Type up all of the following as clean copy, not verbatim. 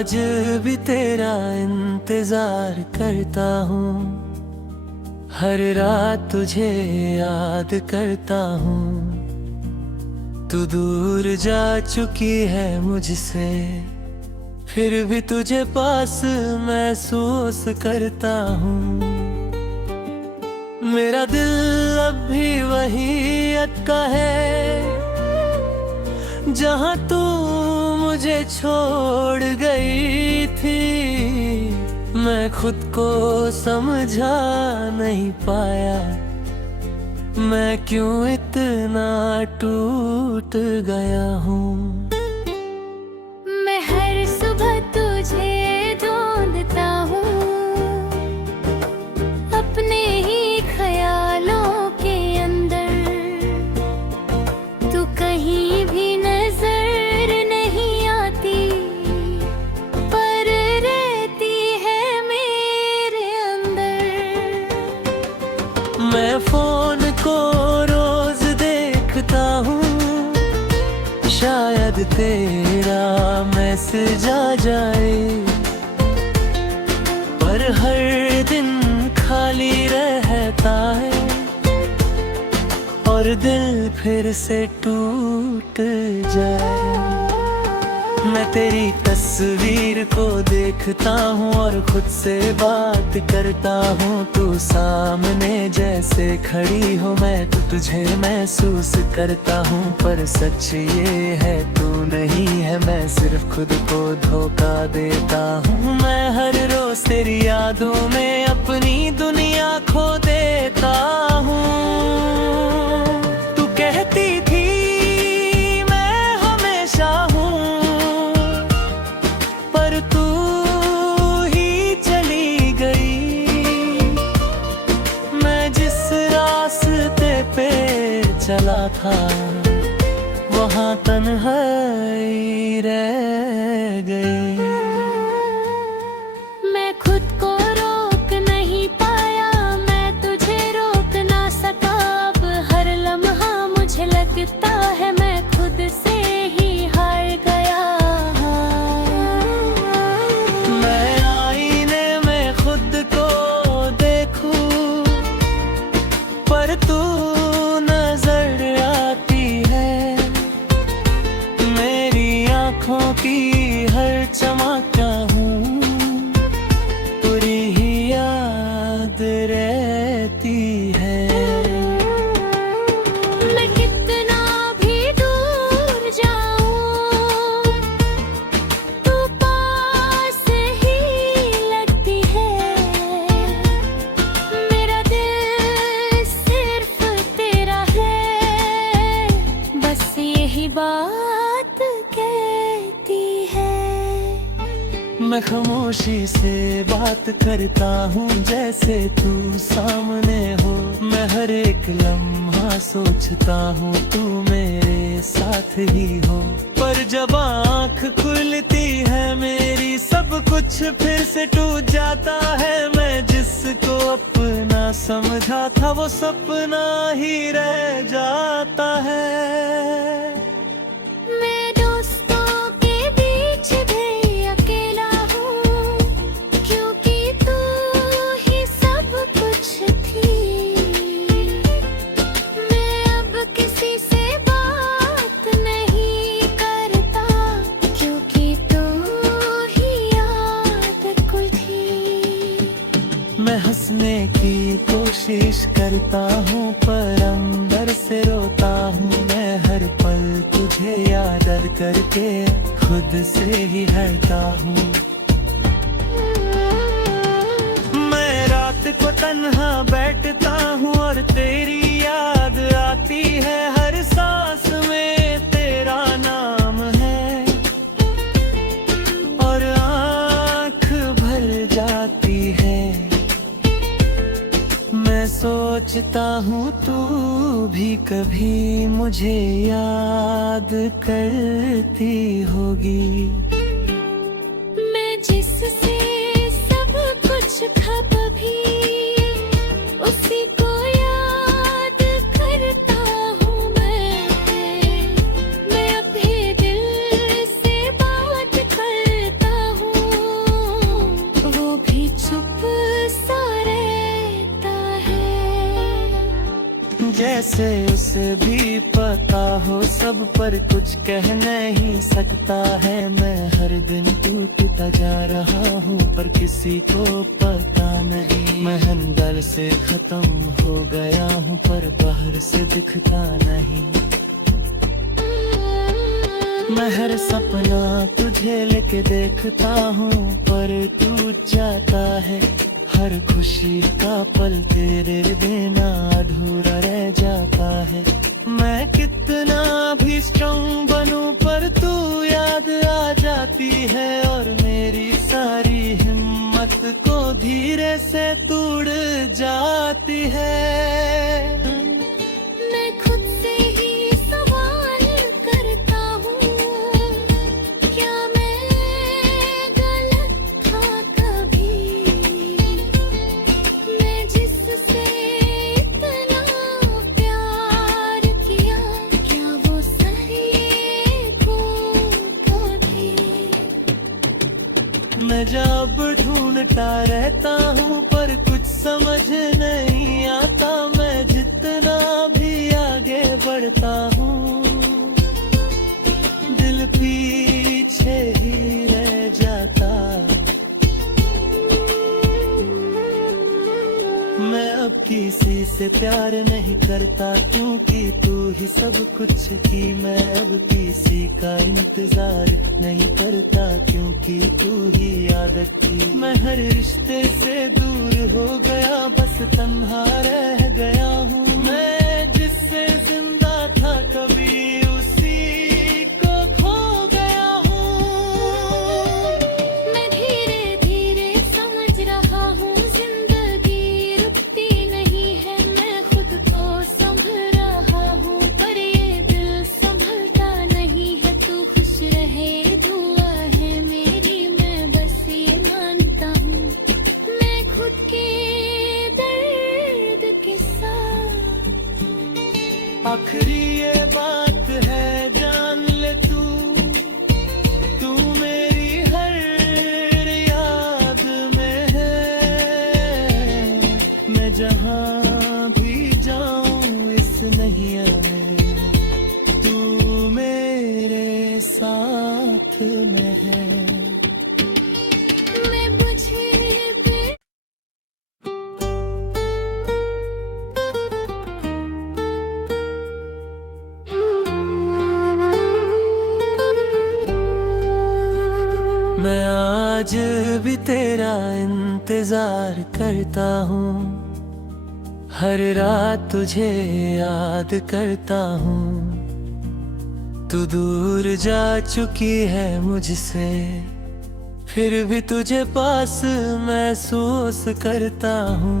आज भी तेरा इंतजार करता हूँ, हर रात तुझे याद करता हूँ। तू दूर जा चुकी है मुझसे, फिर भी तुझे पास महसूस करता हूँ। मेरा दिल अब भी वही अटका है जहाँ तू मुझे छोड़ गई थी। मैं खुद को समझा नहीं पाया, मैं क्यों इतना टूट गया हूँ। मैं हर सुबह तुझे ढूंढता हूँ, अपने ही ख्यालों के अंदर। तू कहीं भी नजर नहीं आती, पर रहती है मेरे अंदर। मैं फोन को रोज देखता हूँ, शायद तेरा मैसेज आ जाए, पर हर दिन खाली रहता है और दिल फिर से टूट जाए। मैं तेरी तस्वीर को देखता हूँ और खुद से बात करता हूँ। तू सामने जैसे खड़ी हो, मैं तो तुझे महसूस करता हूँ। पर सच ये है तू नहीं है, मैं सिर्फ खुद को धोखा देता हूँ। मैं हर रोज तेरी यादों में अपनी दुनिया खो देता हूँ। तू कहती थी मैं हमेशा हूँ, पर तू ही चली गई। मैं जिस रास्ते पे चला था, वहाँ तन्हाई रह गई। मैं खुद को रोक नहीं पाया, मैं तुझे रोक ना सका। अब हर लम्हा मुझे लगता है मैं खुद से ही हार गया। मैं आईने में खुद को देखूं, पर तू नजर आती है। मेरी आँखों की हर चमकता हूँ, पूरी ही याद रहती है। मैं कितना भी दूर जाऊं, तू पास ही लगती है। मेरा दिल सिर्फ तेरा है, बस यही बात कहती है। मैं खामोशी से बात करता हूँ, जैसे तू सामने हो। मैं हर एक लम्हा सोचता हूँ तू मेरे साथ ही हो। पर जब आँख खुलती है मेरी, सब कुछ फिर से टूट जाता है। मैं जिसको अपना समझा था, वो सपना ही रह जाता है। मैं दोस्तों के बीच भी अकेला हूँ, क्योंकि तू ही सब कुछ थी। मैं अब किसी से बात नहीं करता, क्योंकि तू ही याद कुल थी। मैं हंसने की कोशिश करता हूँ, पर अंदर से रोता हूँ। मैं हर पल तुझे याद करके खुद से ही हरता हूँ। मैं रात को तन्हा बैठता हूँ और तेरी याद आती है। हर सांस में तेरा नाम है और आँख भर जाती है। मैं सोचता हूँ तू भी कभी मुझे याद करती होगी। मैं जिससे सब कुछ खप भी उसी को याद करता हूँ। मैं अब भी दिल से बात करता हूँ, जैसे उसे भी पता हो सब, पर कुछ कह नहीं सकता है। मैं हर दिन टूटता जा रहा हूँ पर किसी को पता नहीं। मैं अंदर से खत्म हो गया हूँ पर बाहर से दिखता नहीं। मैं हर सपना तुझे लेके देखता हूँ पर तू जाता है। हर खुशी का पल तेरे बिना अधूरा रह जाता है। मैं कितना भी स्ट्रॉन्ग बनूं पर तू याद आ जाती है, और मेरी सारी हिम्मत को धीरे से तोड़ जाती है। मैं खुद से ही सवाल करता हूँ, क्या मैं गलत था कभी? मैं जिससे इतना प्यार किया, क्या वो सही को भी? मैं जब ढूंढता रहता हूँ पर कुछ समझ नहीं आता। मैं जितना भी आगे बढ़ता हूँ दिल पीछे ही रह जाता। मैं अब किसी से प्यार नहीं करता क्योंकि तू ही सब कुछ थी। मैं अब किसी का इंतजार नहीं करता क्योंकि तू ही आदत थी। मैं हर रिश्ते से दूर हो गया, बस तन्हा रह गया हूँ। मैं जिससे जिंदा था कभी उसी को खो गया हूँ। मैं धीरे धीरे समझ रहा हूँ जिंदगी रुकती नहीं है। मैं खुद को संभल रहा हूँ पर ये दिल संभलता नहीं है। तू खुश रहे दुआ है मेरी, मैं बस ये मानता हूँ। मैं खुद के दर्द के साथ आखिरी ये बात है जान ले तू, तू मेरी हर याद में है। मैं जहाँ भी जाऊँ इस नैया में तू मेरे साथ में है। मैं बुझे पे मैं आज भी तेरा इंतजार करता हूँ, हर रात तुझे याद करता हूँ। तू दूर जा चुकी है मुझसे फिर भी तुझे पास महसूस करता हूँ।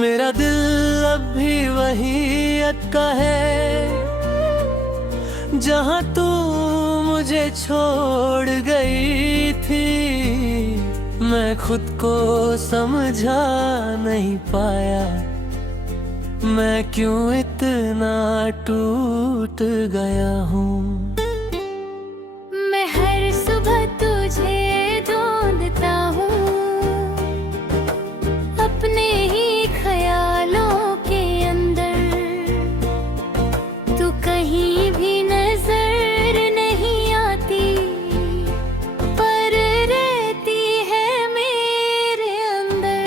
मेरा दिल अब भी वही अटका है जहाँ तू मुझे छोड़ गई थी। मैं खुद को समझा नहीं पाया, मैं क्यों इतना टूट गया हूँ। मैं हर सुबह तुझे ढूंढता हूँ अपने ही ख्यालों के अंदर। तू कहीं भी नजर नहीं आती पर रहती है मेरे अंदर।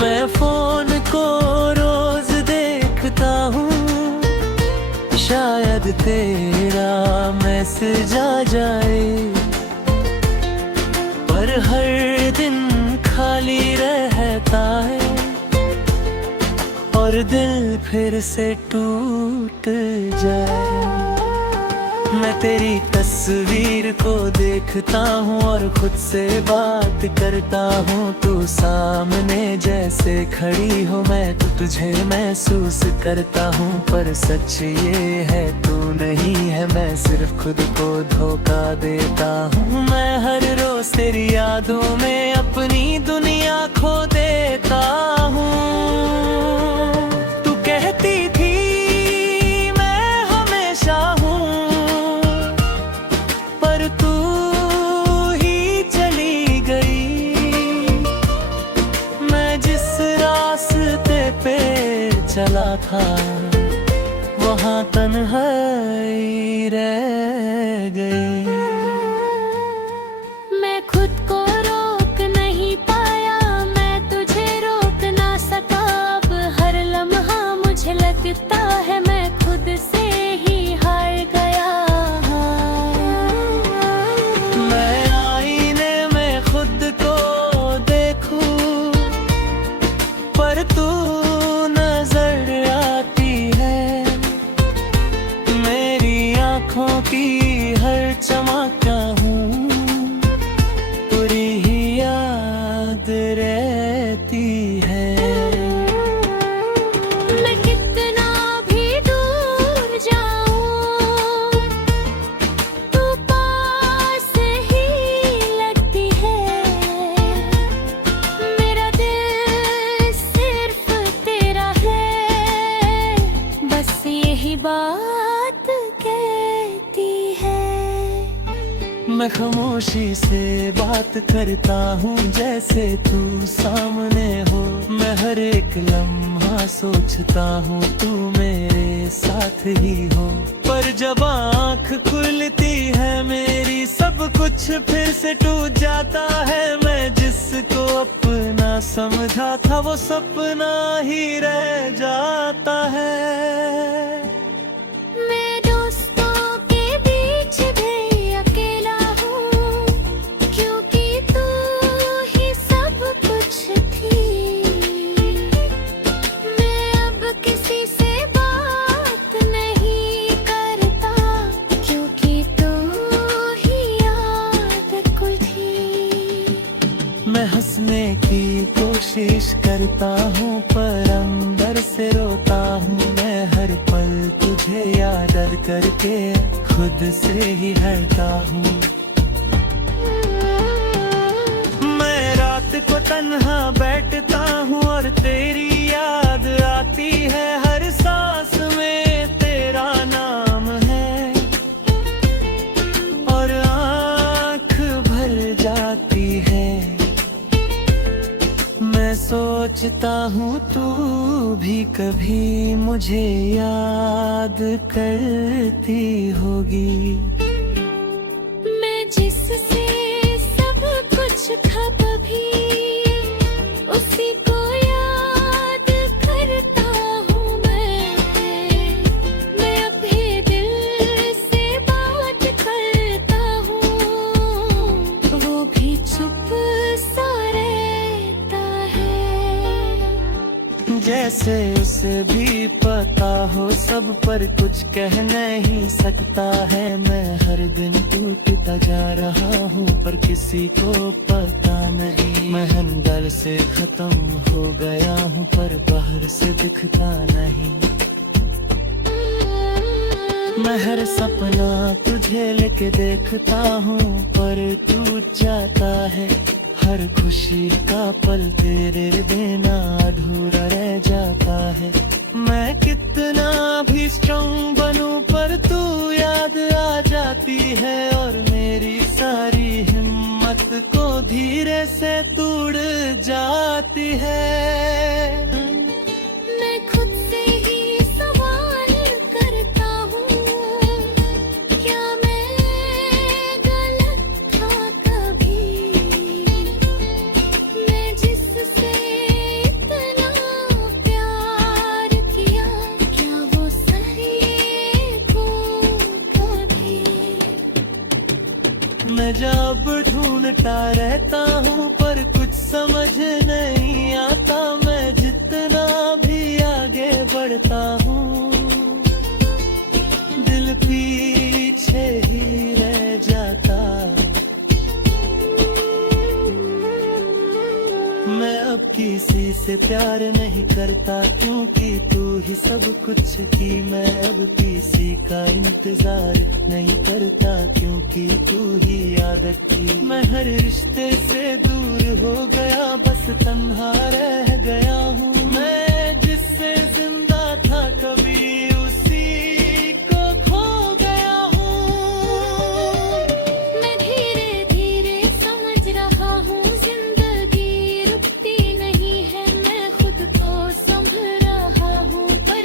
मैं फोन को रोज देखता हूँ, शायद तेरा मैसेज आ जाए, पर हर दिन खाली रहता है और दिल फिर से टूट जाए। मैं तेरी तस्वीर को देखता हूँ और खुद से बात करता हूँ। तू सामने जैसे खड़ी हो मैं तो तुझे महसूस करता हूँ, पर सच ये है तू नहीं है। मैं सिर्फ खुद को धोखा देता हूँ। मैं हर रोज तेरी यादों में अपनी दुनिया खो देता हूँ। तू कहती थी मैं हमेशा हूँ, पर तू ही चली गई। मैं जिस रास्ते था, वहाँ तन्हाई रह गई। मैं खुद को रोक नहीं पाया, मैं तुझे रोक ना सका। अब हर लम्हा मुझे लगता है मैं खुद से ही हार गया। मैं आईने में खुद को देखूं, पर तू नजर आती है। मेरी आँखों की हर चमका हूँ, पूरी ही याद रहती है। मैं कितना भी दूर जाऊं, तू पास ही लगती है। मेरा दिल सिर्फ तेरा है, बस यही बात कहती है। मैं खामोशी से बात करता हूँ, जैसे तू सामने हो। मैं हर एक लम्हा सोचता हूँ तू मेरे साथ ही हो। पर जब आँख खुलती है मेरी, सब कुछ फिर से टूट जाता है। मैं जिसको अपना समझा था, वो सपना ही रह जाता है। मैं दोस्तों के बीच भी अकेला हूँ, क्योंकि तू ही सब कुछ थी। मैं अब किसी से बात नहीं करता, क्योंकि तू ही याद कोई थी। मैं हंसने की कोशिश करता हूँ, पर अंदर से रोता हूँ। मैं हर पल तुझे याद करके खुद से ही हटता हूँ। मैं रात को तन्हा बैठता हूँ और तेरी याद आती है। हर सांस में तेरा नाम है और आँख भर जाती है। मैं सोचता हूँ तू भी कभी मुझे याद करती होगी। मैं जिससे सब कुछ था कभी, उसी को याद करता हूँ मैं अब भी दिल से बात करता हूँ, वो भी चुप सा रहता है। जैसे उसे भी पता हो सब, पर कुछ कह नहीं सकता है। मैं हर दिन टूटता जा रहा हूँ, पर किसी को पता नहीं। मैं अंदर से खत्म हो गया हूँ, पर बाहर से दिखता नहीं। मैं हर सपना तुझे लेके देखता हूँ, पर तू जाता है। हर खुशी का पल तेरे बिना अधूरा रह जाता है। मैं कितना भी स्ट्रॉन्ग बनूं, पर तू याद आ जाती है और मेरी सारी हिम्मत को धीरे से तोड़ जाती है। मैं खुद से ही सवाल करता हूँ, क्या मैं गलत था कभी? मैं जिससे इतना प्यार किया, क्या वो सही को भी? मैं जब ढूंढता रहता हूँ, पर कुछ समझ नहीं आता। मैं जितना भी आगे बढ़ता हूँ, दिल पीछे ही रह जाता। मैं अब किसी से प्यार नहीं करता, क्योंकि तू ही सब कुछ थी। मैं अब किसी का इंतजार नहीं करता, क्योंकि तू ही आदत थी। मैं हर रिश्ते से दूर हो गया, बस तन्हा रह गया हूँ। मैं जिससे जिंदा था कभी, उसी को खो गया हूँ। मैं धीरे धीरे समझ रहा हूँ, जिंदगी रुकती नहीं है। मैं खुद को संभल रहा हूँ, पर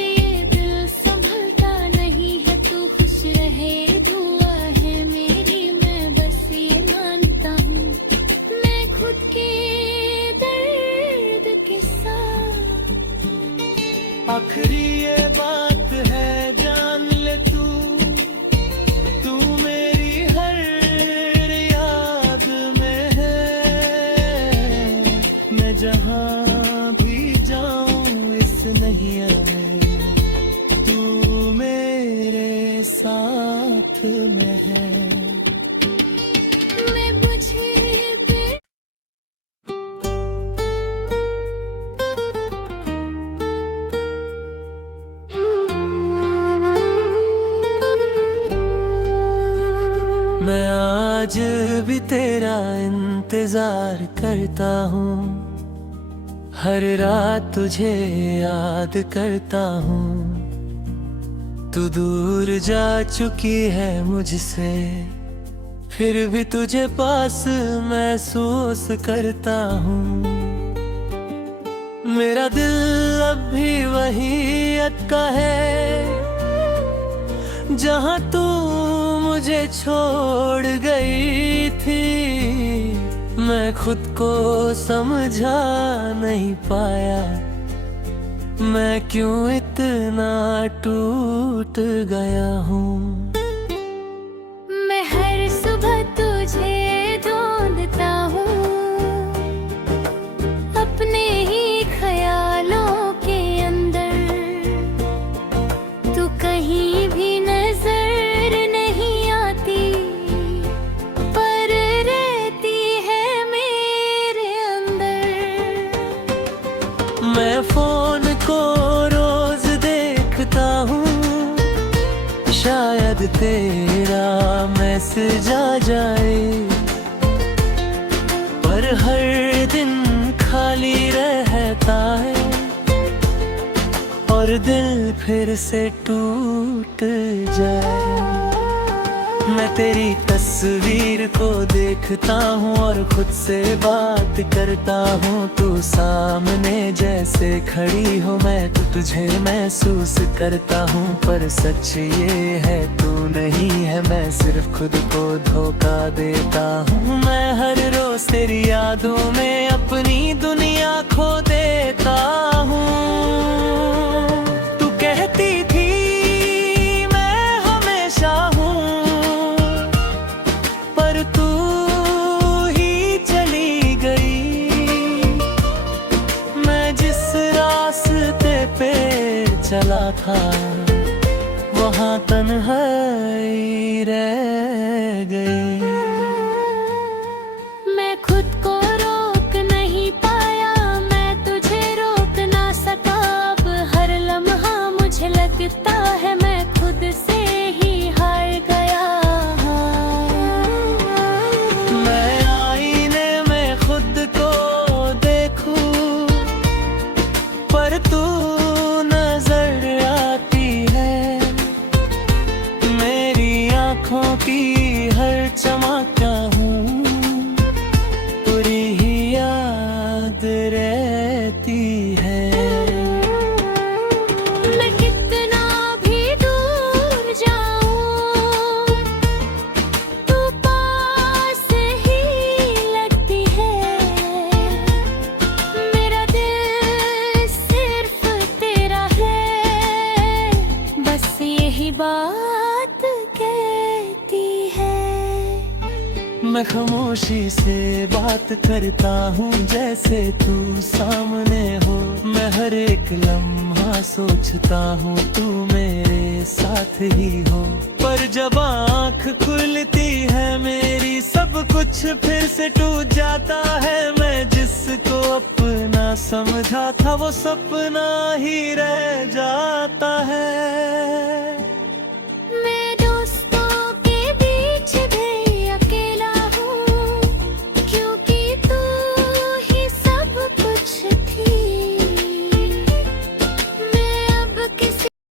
आखिरी ये बात है, जान ले तू मेरी हर याद में है। मैं जहाँ भी जाऊं इस नैया में, तू मेरे साथ में है। मैं बुझे मैं आज भी तेरा इंतजार करता हूँ, हर रात तुझे याद करता हूँ। तू दूर जा चुकी है मुझसे, फिर भी तुझे पास महसूस करता हूँ। मेरा दिल अब भी वही अटका है जहाँ तू मुझे छोड़ गई थी। मैं खुद को समझा नहीं पाया, मैं क्यों इतना टूट गया हूँ। मैं हर सुबह तुझे ढूंढता हूँ, अपने ही ख्यालों के अंदर। तू कहीं भी नजर नहीं आती, पर रहती है मेरे अंदर। मैं फोन को रोज देखता हूँ, शायद तेरा मैसेज आ जाए, पर हर दिन खाली रहता है और दिल फिर से टूट जाए। मैं तेरी तस्वीर को देखता हूँ और खुद से बात करता हूँ। तू सामने जैसे खड़ी हो, मैं तो तुझे महसूस करता हूँ। पर सच ये है तू नहीं है, मैं सिर्फ खुद को धोखा देता हूँ। मैं हर रोज तेरी यादों में अपनी दुनिया खो देता हूँ। तू कहती थी मैं हमेशा हूँ, पर तू ही चली गई। मैं जिस रास्ते पे चला था, वहाँ तन्हाई रह गई। मैं खुद को रोक नहीं पाया, मैं तुझे रोक ना सका। अब हर लम्हा मुझे लगता है मैं खुद से ही हार गया। मैं आईने में खुद को देखूं, पर तू नजर आती है। मेरी आँखों की हर चमकता हूँ, पूरी ही याद रहती है। मैं कितना भी दूर जाऊं, तू पास ही लगती है। मेरा दिल सिर्फ तेरा है, बस यही बात कहती है। मैं खामोशी से बात करता हूँ, जैसे तू सामने हो। मैं हर एक लम्हा सोचता हूँ तू मेरे साथ ही हो। पर जब आँख खुलती है मेरी, सब कुछ फिर से टूट जाता है। मैं जिसको अपना समझा था, वो सपना ही रह जाता है।